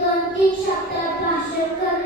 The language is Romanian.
Domnul, șapte pași,